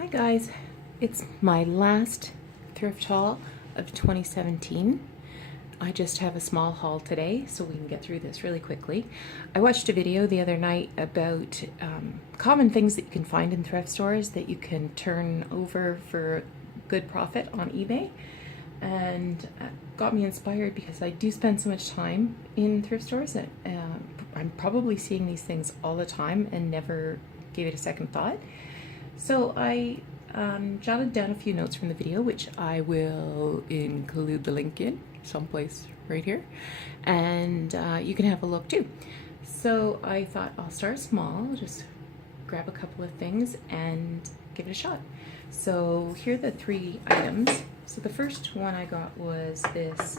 Hi guys, it's my last thrift haul of 2017. I just have a small haul today so we can get through this really quickly. I watched a video the other night about common things that you can find in thrift stores that you can turn over for good profit on eBay, and got me inspired because I do spend so much time in thrift stores that I'm probably seeing these things all the time and never gave it a second thought. So I jotted down a few notes from the video, which I will include the link in someplace right here, and you can have a look too. So I thought I'll start small, just grab a couple of things and give it a shot. So here are the three items. So the first one I got was this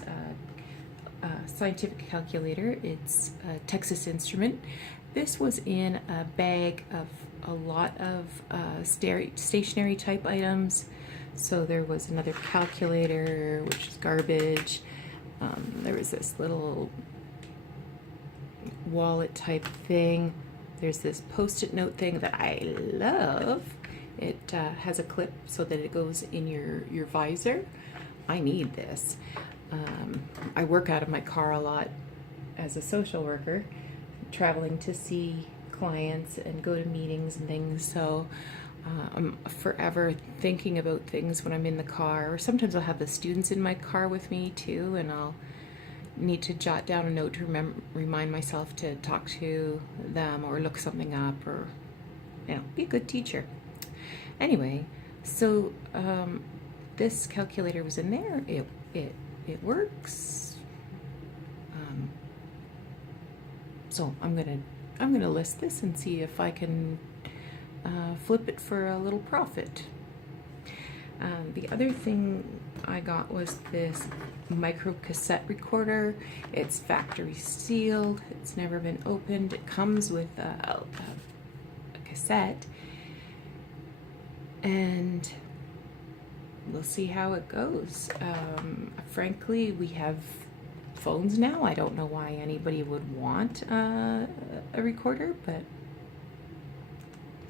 scientific calculator. It's a Texas Instrument. This was in a bag of a lot of stationary type items. So there was another calculator, which is garbage. There was this little wallet type thing. There's this post-it note thing that I love. It has a clip so that it goes in your visor. I need this. I work out of my car a lot as a social worker, traveling to see clients and go to meetings and things, so I'm forever thinking about things when I'm in the car, or sometimes I'll have the students in my car with me too, and I'll need to jot down a note to remind myself to talk to them or look something up, or be a good teacher. Anyway, so this calculator was in there. It works. So I'm gonna list this and see if I can flip it for a little profit. The other thing I got was this micro cassette recorder. It's factory sealed. It's never been opened. It comes with a cassette, and we'll see how it goes. Frankly, we have phones now. I don't know why anybody would want a recorder, but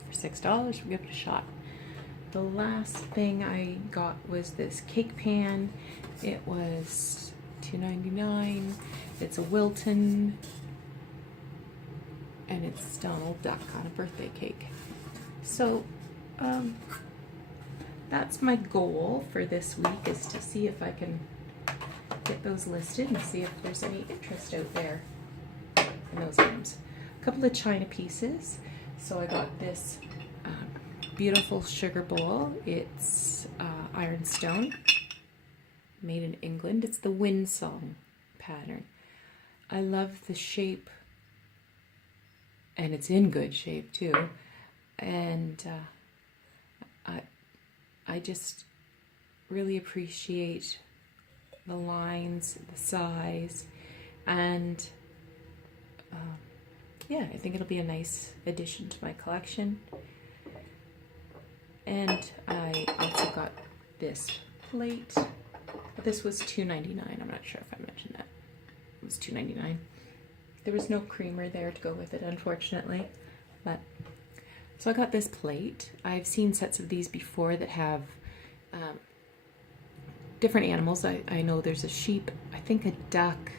for $6, we'll give it a shot. The last thing I got was this cake pan. It was $2.99. It's a Wilton, and it's Donald Duck on a birthday cake. So that's my goal for this week, is to see if I can get those listed and see if there's any interest out there in those items. A couple of china pieces. So I got this beautiful sugar bowl. It's ironstone, made in England. It's the Windsong pattern. I love the shape, and it's in good shape too. And I just really appreciate the lines, the size, and yeah, I think it'll be a nice addition to my collection. And I also got this plate. This was $2.99. I'm not sure if I mentioned that. It was $2.99. There was no creamer there to go with it, unfortunately. But so I got this plate. I've seen sets of these before that have different animals. I know there's a sheep, I think a duck,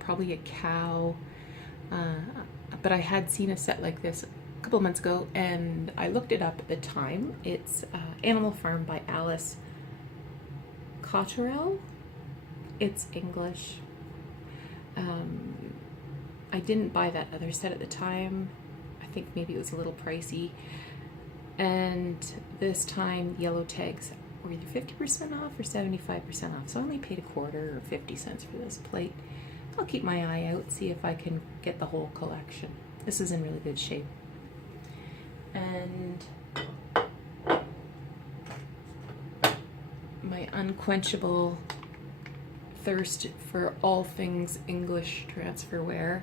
probably a cow, but I had seen a set like this a couple of months ago, and I looked it up at the time. It's Animal Farm by Alice Cotterell. It's English. I didn't buy that other set at the time. I think maybe it was a little pricey, and this time yellow tags were either 50% off or 75% off, so I only paid a quarter or 50 cents for this plate. I'll keep my eye out, see if I can get the whole collection. This is in really good shape. And my unquenchable thirst for all things English transferware.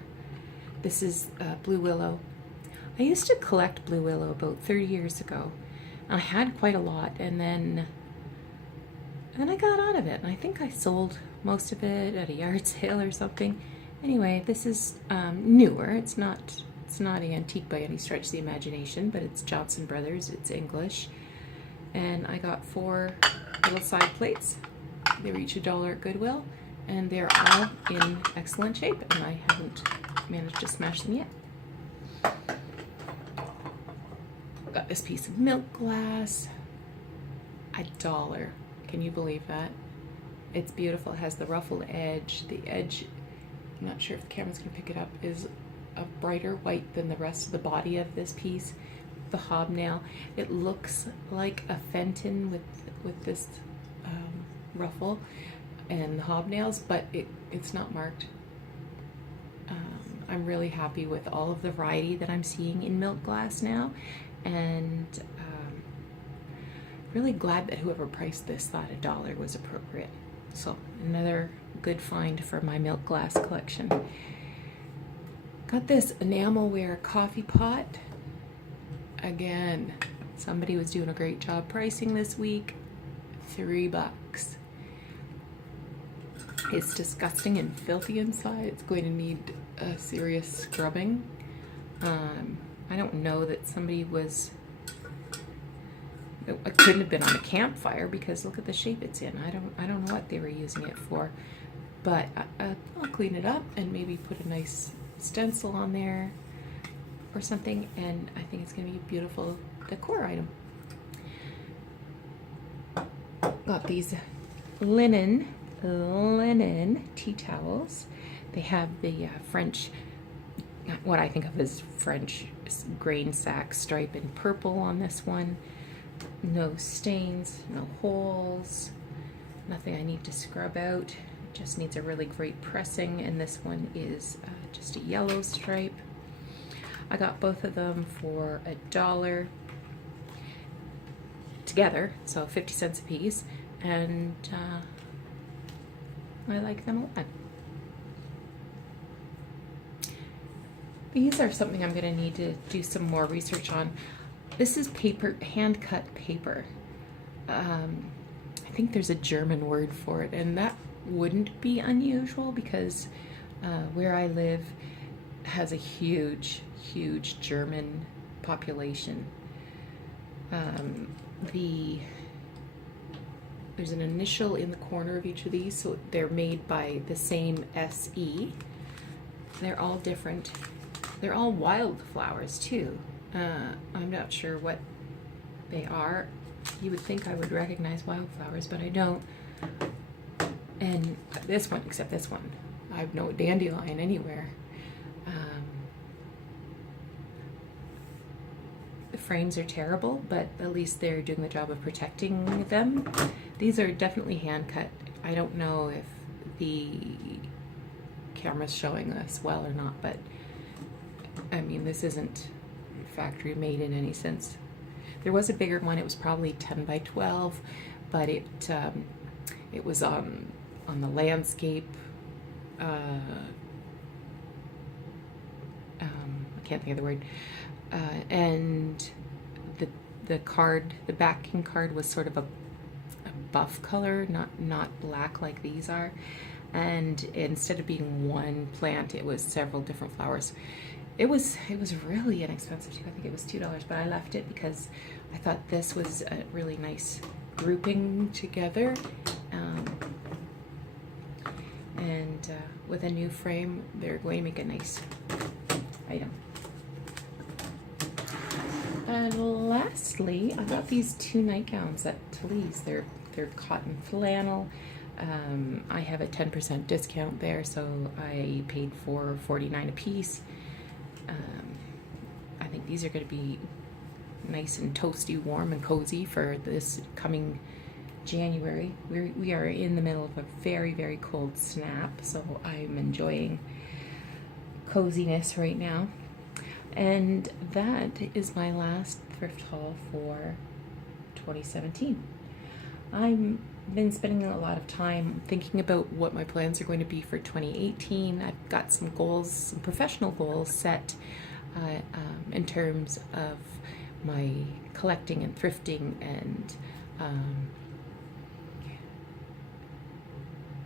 This is Blue Willow. I used to collect Blue Willow about 30 years ago. I had quite a lot, and then I got out of it, and I think I sold most of it at a yard sale or something. Anyway, this is newer. It's not antique by any stretch of the imagination, but it's Johnson Brothers. It's English, and I got 4 little side plates. They were each $1 at Goodwill, and they're all in excellent shape, and I haven't managed to smash them yet. Got this piece of milk glass, $1. Can you believe that? It's beautiful. It has the ruffled edge. The edge, I'm not sure if the camera's gonna pick it up, is a brighter white than the rest of the body of this piece. The hobnail, it looks like a Fenton with this ruffle and the hobnails, but it's not marked. I'm really happy with all of the variety that I'm seeing in milk glass now, and really glad that whoever priced this thought $1 was appropriate. So another good find for my milk glass collection. Got this Enamelware coffee pot. Again, somebody was doing a great job pricing this week. $3. It's disgusting and filthy inside. It's going to need a serious scrubbing. I don't know that somebody was, it couldn't have been on a campfire because look at the shape it's in. I don't know what they were using it for, but I'll clean it up and maybe put a nice stencil on there or something, and I think it's going to be a beautiful decor item. Got these linen tea towels. They have the French, what I think of as French grain sack stripe in purple on this one. No stains, no holes, nothing I need to scrub out. It just needs a really great pressing, and this one is just a yellow stripe. I got both of them for $1 together, so 50 cents a piece, and I like them a lot. These are something I'm going to need to do some more research on. This is paper, hand-cut paper. I think there's a German word for it, and that wouldn't be unusual because where I live has a huge German population. There's an initial in the corner of each of these, so they're made by the same SE. They're all different. They're all wildflowers too. I'm not sure what they are. You would think I would recognize wildflowers, but I don't. And this one, except this one, I have no dandelion anywhere. The frames are terrible, but at least they're doing the job of protecting them. These are definitely hand cut. I don't know if the camera's showing this well or not, but I mean, this isn't factory made in any sense. There was a bigger one. It was probably 10 by 12, but it was on the landscape. I can't think of the word. And the card, the backing card was sort of a buff color, not black like these are. And instead of being one plant, it was several different flowers. It was really inexpensive too. I think it was $2, but I left it because I thought this was a really nice grouping together. And with a new frame, they're going to make a nice item. And lastly, I got these 2 nightgowns at Talese. They're cotton flannel. I have a 10% discount there, so I paid for $49 a piece. I think these are going to be nice and toasty, warm and cozy for this coming January. We are in the middle of a very cold snap, so I'm enjoying coziness right now. And that is my last thrift haul for 2017. I've been spending a lot of time thinking about what my plans are going to be for 2018. I've got some goals, some professional goals set in terms of my collecting and thrifting and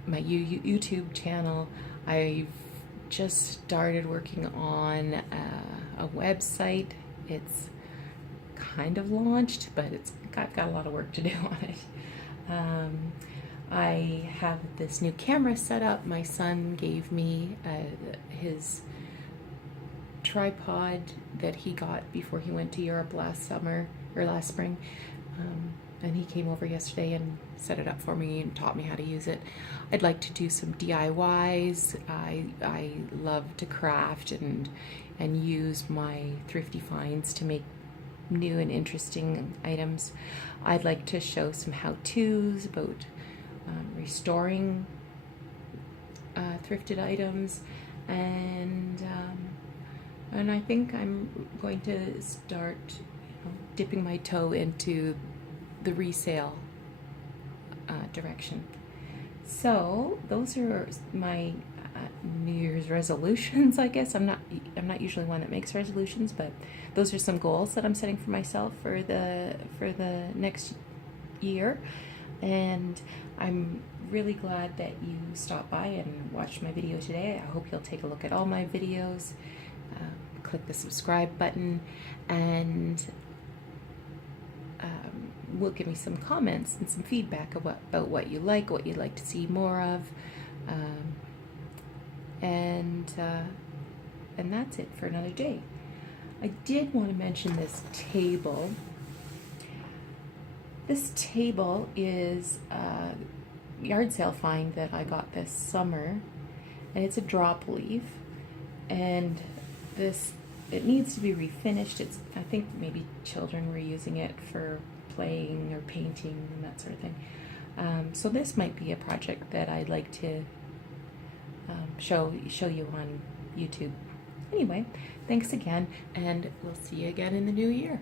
my YouTube channel. I've just started working on a website. It's kind of launched, but I've got a lot of work to do on it. I have this new camera set up. My son gave me his tripod that he got before he went to Europe last spring. And he came over yesterday and set it up for me and taught me how to use it. I'd like to do some DIYs. I love to craft and use my thrifty finds to make new and interesting items. I'd like to show some how-tos about restoring thrifted items, and I think I'm going to start dipping my toe into the resale direction. So those are my New Year's resolutions, I guess. I'm not usually one that makes resolutions, but those are some goals that I'm setting for myself for the next year. And I'm really glad that you stopped by and watched my video today. I hope you'll take a look at all my videos. Click the subscribe button, and will give me some comments and some feedback about what you like, what you'd like to see more of, and that's it for another day. I did want to mention this table. This table is a yard sale find that I got this summer, and it's a drop leaf, and it needs to be refinished. I think maybe children were using it for playing or painting and that sort of thing. So this might be a project that I'd like to show you on YouTube. Anyway, thanks again, and we'll see you again in the new year.